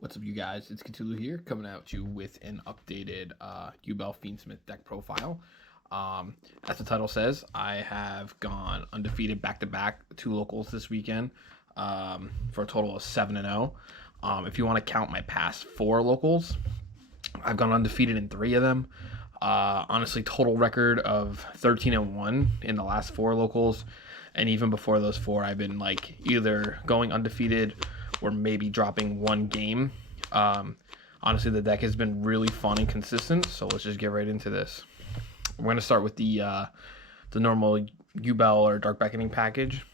What's up, you guys? It's Cthulhu here, coming at you with an updated Yubel Fiendsmith deck profile. As the title says, I have gone undefeated back-to-back 2 locals this weekend for a total of 7-0. If you want to count my past 4 locals, I've gone undefeated in 3 of them. Honestly, total record of 13-1 in the last 4 locals, and even before those 4, I've been like either going undefeated or maybe dropping 1 game. Honestly, the deck has been really fun and consistent, so let's just get right into this. We're going to start with the normal Yubel or Dark Beckoning package.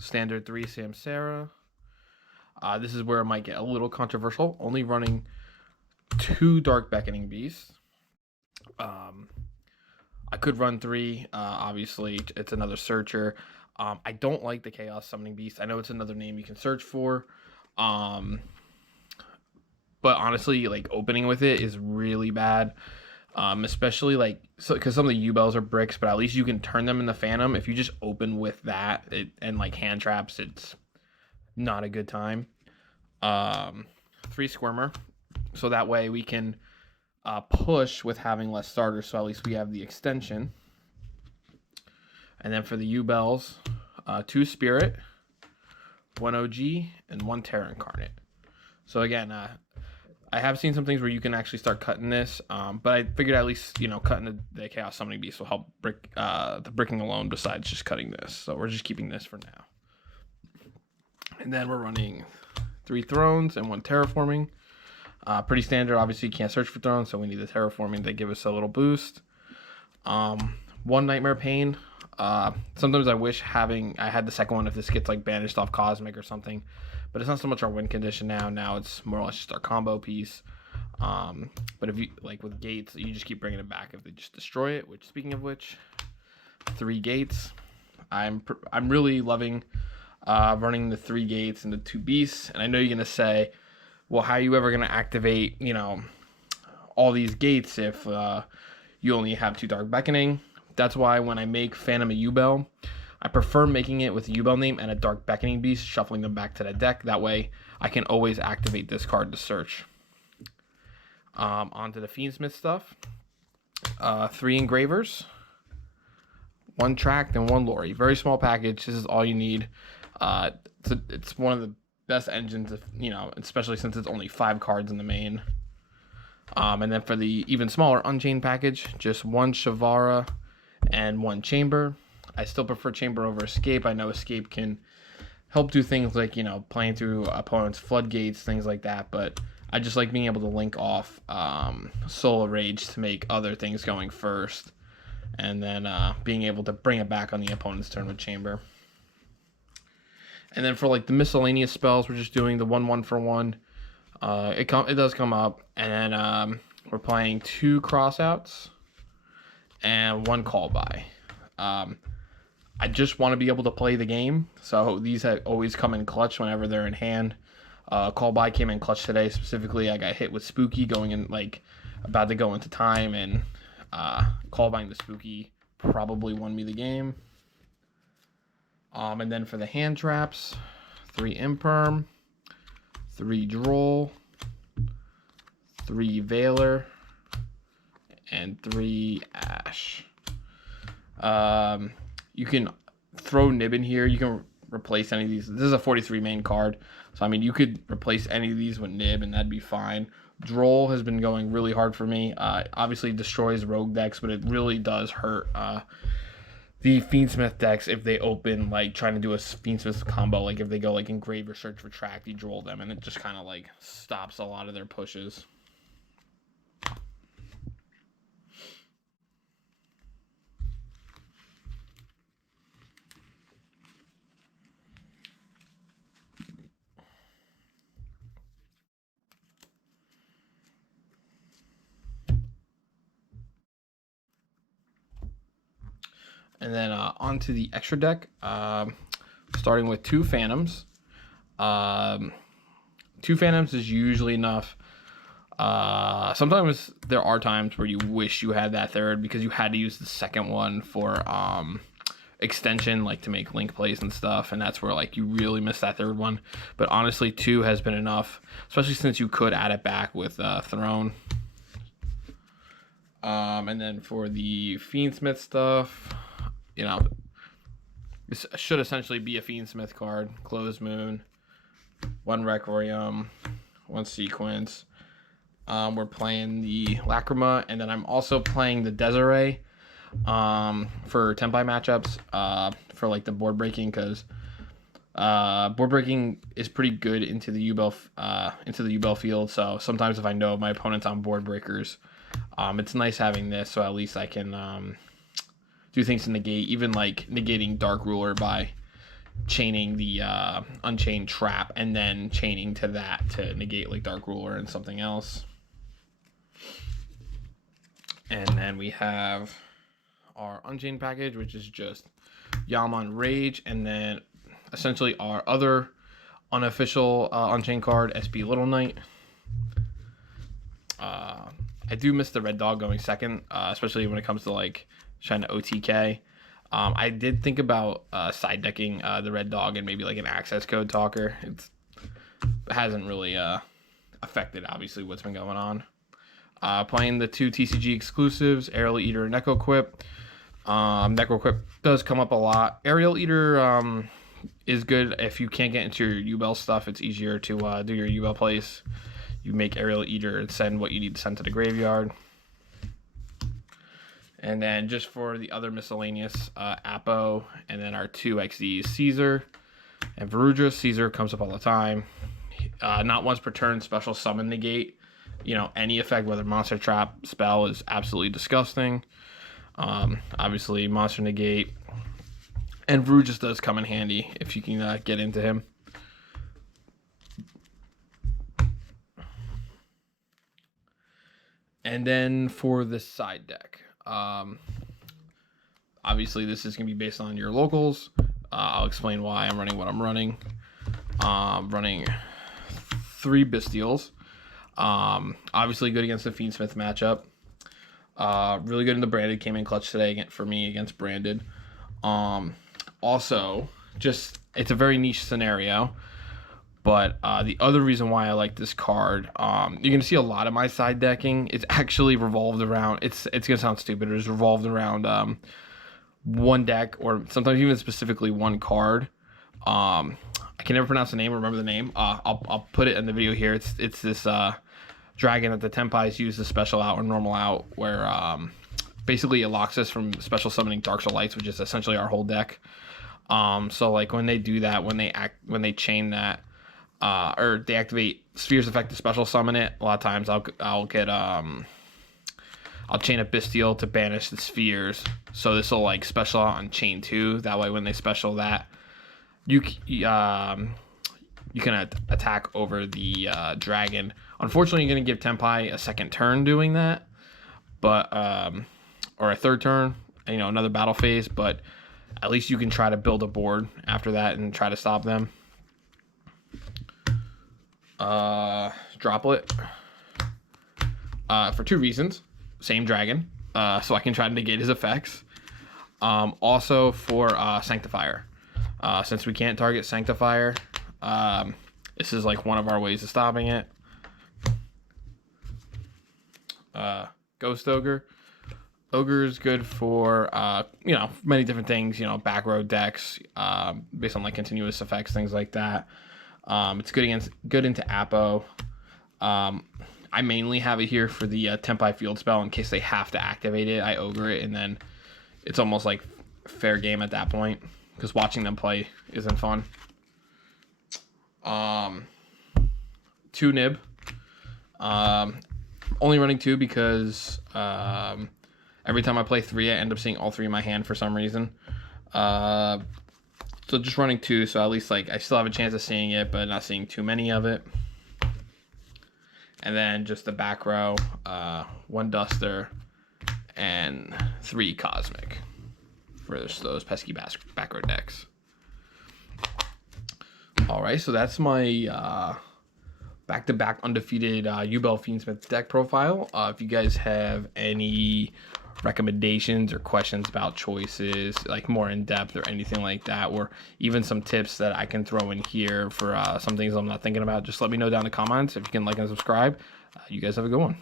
Standard 3 Samsara. This is where it might get a little controversial, only running 2 Dark Beckoning Beasts. I could run 3. Obviously, it's another searcher. I don't like the Chaos Summoning Beast. I know it's another name you can search for. But honestly, like, opening with it is really bad. Especially, like, because some of the U-Bells are bricks, but at least you can turn them into Phantom. If you just open with that and, like, hand traps, it's not a good time. 3 Squirmer. So that way we can push with having less starters, so at least we have the extension. And then for the U-Bells, 2 Spirit, 1 OG, and 1 Terra Incarnate. So again, I have seen some things where you can actually start cutting this, but I figured at least, cutting the Chaos Summoning Beast will help brick the bricking alone besides just cutting this. So we're just keeping this for now. And then we're running 3 Thrones and 1 Terraforming. Pretty standard. Obviously, you can't search for Thrones, so we need the Terraforming to give us a little boost. 1 Nightmare Pain. Sometimes I wish I had the second one if this gets like banished off Cosmic or something, but it's not so much our win condition now it's more or less just our combo piece. But if you like with Gates, you just keep bringing it back if they just destroy it, which, speaking of which, 3 Gates. I'm really loving running the 3 Gates and the 2 Beasts, and I know you're gonna say, well, how are you ever gonna activate all these Gates if you only have 2 Dark Beckoning? That's why when I make Phantom a Yubel, I prefer making it with a Yubel name and a Dark Beckoning Beast, shuffling them back to the deck. That way I can always activate this card to search. Onto the Fiendsmith stuff. 3 Engravers, 1 Tract, and 1 Lori. Very small package. This is all you need. It's one of the best engines, especially since it's only 5 cards in the main. And then for the even smaller Unchained package, just 1 Shavara and 1 Chamber. I still prefer Chamber over Escape. I know Escape can help do things like, playing through opponents' floodgates, things like that, but I just like being able to link off Solar Rage to make other things going first, and then being able to bring it back on the opponent's turn with Chamber. And then for like the miscellaneous spells, we're just doing the 1/1 for 1. It does come up, and then we're playing 2 Crossouts and 1 Call By. I just want to be able to play the game, so these always come in clutch whenever they're in hand. Call By came in clutch today. Specifically, I got hit with Spooky going in, like, about to go into time, and Call Buying the Spooky probably won me the game. And then for the hand traps, 3 Imperm, 3 Droll, 3 Veiler, and 3 Ash. You can throw Nib in here. You can replace any of these. This is a 43 main card, so I mean, you could replace any of these with Nib and that'd be fine. Droll has been going really hard for me. Obviously destroys rogue decks, but it really does hurt the Fiendsmith decks if they open, like, trying to do a Fiendsmith combo. Like, if they go like Engrave or Search for Tract, you Droll them, and it just kind of like stops a lot of their pushes. And then onto the extra deck, starting with 2 Phantoms. 2 Phantoms is usually enough. Sometimes there are times where you wish you had that third because you had to use the second one for extension, like to make link plays and stuff, and that's where like you really miss that third one. But honestly, 2 has been enough, especially since you could add it back with Throne. And then for the Fiendsmith stuff, you know, this should essentially be a Fiendsmith card. Closed Moon, 1 Requiem, 1 Sequence. We're playing the Lacrima, and then I'm also playing the Desiree for Tempai matchups for like the board breaking, because board breaking is pretty good into the Yubel field. So sometimes if I know my opponent's on board breakers, it's nice having this, so at least I can do things to negate, even like negating Dark Ruler by chaining the Unchained Trap and then chaining to that to negate like Dark Ruler and something else. And then we have our Unchained package, which is just Yaman Rage, and then essentially our other unofficial Unchained card, SB Little Knight. I do miss the Red Dog going second, especially when it comes to like trying to OTK. I did think about side decking the Red Dog and maybe like an access code talker. It hasn't really affected obviously what's been going on. Playing the 2 TCG exclusives, Aerial Eater and Necroquip. Necroquip does come up a lot. Aerial Eater is good if you can't get into your Yubel stuff. It's easier to do your Yubel plays. You make Aerial Eater and send what you need to send to the graveyard. And then just for the other miscellaneous, Apo, and then our 2 XDs, Caesar and Varudra. Caesar comes up all the time. Not once per turn, special summon negate. You know, any effect, whether monster trap, spell, is absolutely disgusting. Obviously, monster negate. And Varudra does come in handy if you can get into him. And then for the side deck, obviously this is going to be based on your locals. I'll explain why I'm running what I'm running. Running 3 Bestials. Obviously good against the Fiendsmith matchup. Really good in the Branded. Came in clutch today for me against Branded. Also, just it's a very niche scenario. But the other reason why I like this card, you're going to see a lot of my side decking. It's actually revolved around, it's going to sound stupid, it's revolved around one deck, or sometimes even specifically one card. I can never pronounce the name or remember the name. I'll put it in the video here. It's this dragon that the Tempais use the special out or normal out, where basically it locks us from special summoning Dark Soul Lights, which is essentially our whole deck. So like when they do that, when they chain that, or they activate Sphere's effect to special summon it, a lot of times I'll chain a Bestial to banish the Spheres. So this will like special out on chain 2. That way when they special that, you can attack over the dragon. Unfortunately, you're going to give Tempai a second turn doing that, but or a third turn, you know, another battle phase, but at least you can try to build a board after that and try to stop them. Droplet for 2 reasons. Same dragon, so I can try to negate his effects. Also for Sanctifier, since we can't target Sanctifier, this is like one of our ways of stopping it. Ghost Ogre. Ogre is good for you know, many different things, you know, back row decks, based on like continuous effects, things like that. It's good into Apo. I mainly have it here for the Tempai field spell in case they have to activate it. I Ogre it, and then it's almost like fair game at that point, because watching them play isn't fun. 2 Nib. Only running 2 because every time I play 3, I end up seeing all 3 in my hand for some reason. So just running 2, so at least like I still have a chance of seeing it, but not seeing too many of it. And then just the back row, 1 Duster and 3 Cosmic for those pesky back row decks. All right, so that's my back-to-back undefeated Yubel Fiendsmith deck profile. If you guys have any recommendations or questions about choices, like more in depth or anything like that, or even some tips that I can throw in here for some things I'm not thinking about, just let me know down in the comments. If you can like and subscribe, you guys have a good one.